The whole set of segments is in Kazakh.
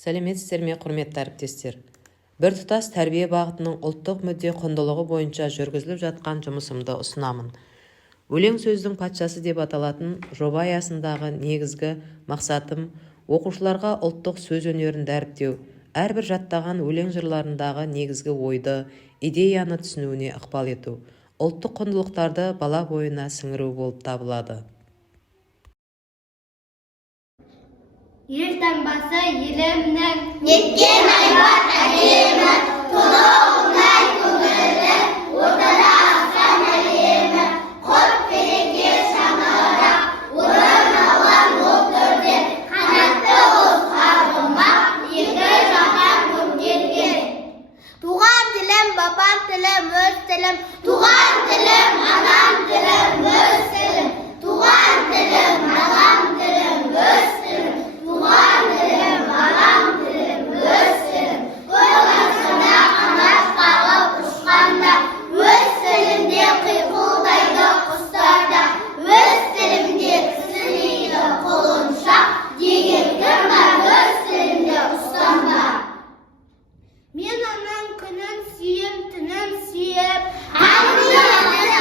Сәлеметсіздер ме, құрметті әріптестер. Біртұтас тәрбие бағытының ұлттық мүдде құндылығы бойынша жүргізіліп жатқан жұмысымды ұсынамын. Өлең сөздің патшасы деп аталатын жоба аясындағы негізгі мақсатым оқушыларға ұлттық сөз өнерін дәріптеу, әрбір жаттаған өлең жырларындағы негізгі ойды, идеяны түсінуіне ықпал ету, ұлттық құндылықтарды бала бойына сіңіру болып табылады. Елтаңбасы елімнің неткен айбат әлемі, тұлауындай көңілі, ортада асқан әлемі, құт береке шаңырақ, орын алған ол төрде, қанатты ұлт қарғымақ, екі жаһан көмкерген. Туған тілім, бабам тілім, өз тілім, туған тілім, анам тілім, өз тілім, туған тілім, анам тілім, өз тілім. Туған тілім, анам тілім, өз тілім. Көк астында қанат қағып ұшқанда, өз тілімде қиқылдайды құстарда, өз тілімде кісінейді құлыншақ, деген кім бар өз тілімде ұстамда. Мен оның күнін сүйем, түнін сүйем, аңдыны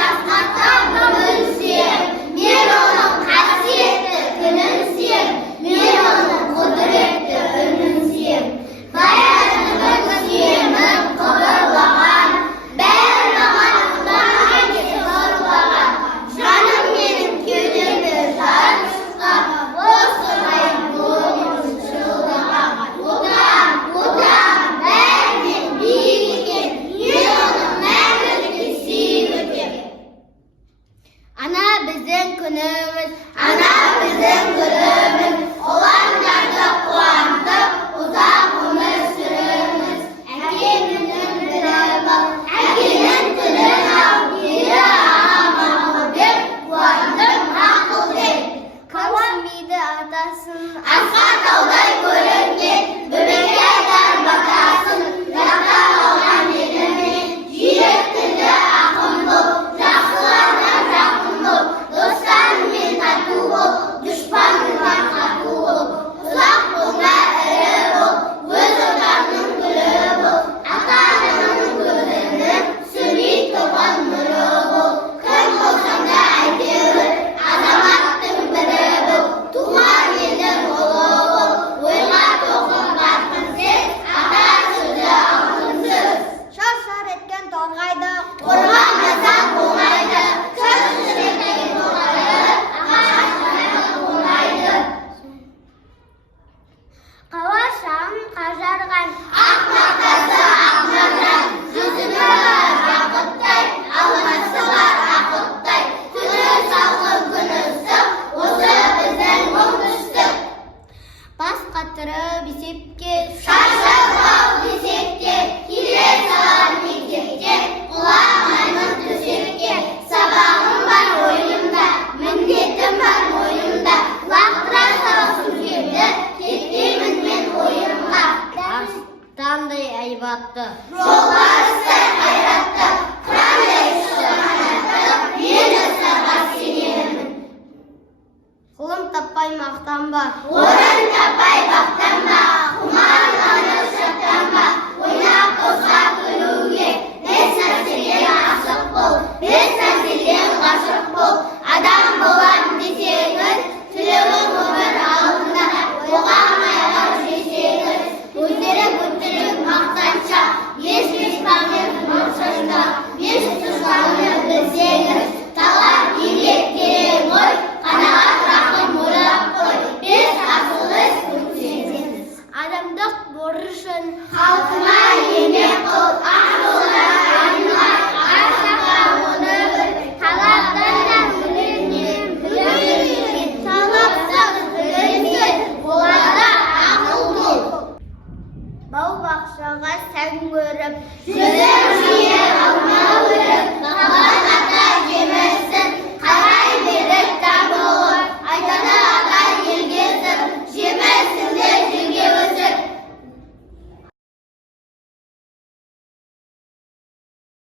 асқақтап өмірін сүйем. Мен оның қасиетті күнін сүйем, мен оның құдіретті үнін сүйем. Баянның сүйемін қыбырлаған, бәрі маған ұнаған кез ұрлаған. Жаным менің кеудемді жарып шыққан, босқырайын бойым жылдаған. Отан, бәрінен биік екен, мен оны мәңгілікке сүйіп өтем. Ана біздің күніміз, ана біздің гүліміз, ұландарды қуантып, ұзақ өмір сүріңіз. Әкенің тілін ал, әкенің тілін ал, ері ағам ақыл деп, қуандым ақыл деп. Кім сүймейді атасын, асқан таудай көрінген, бөбекке айтар батасын, жақтап алған елімен, жүйрік тілді ақын бол, жақсыларына жақын бол, достарыңмен тату бол, дұшпаныңнан қату бол. Ұзақ болма, ірі бол, өз отанның гүлі бол, ата-ананың көзінің сөнбей тұрған нұры бол. Кім болсаң да әйтеуір азаматтың бірі бол, туған елдің ұлы бол, ойға тоқым батқынсыз, ата сөзі алтынсыз. Шар-шар еткен торғайды қорғамасаң болмайды, кім жүректен торғайды, ағаш болмайды. Қала шағын қажарған, ақ матасы ақ маржан, жүзігі жақұттай, алмасы бар ақұттай. Түні салқын күні ыстық, осы біздің оңтүстік. Бас қатырып есепке, шашып ал десекте, келе салар мектепте, құламаймын төсекке. Сабағым бар ойымда, міндетім бар мойнымда, лақтыра салсын кемді, кетпеймін мен ойымға. Астандай айбатты, жолбарыстай қайратты, қырандай ұшты қанатты, мен ызаға сенемін. Ғылым таппай мақтанба, орын таппай мақтанба,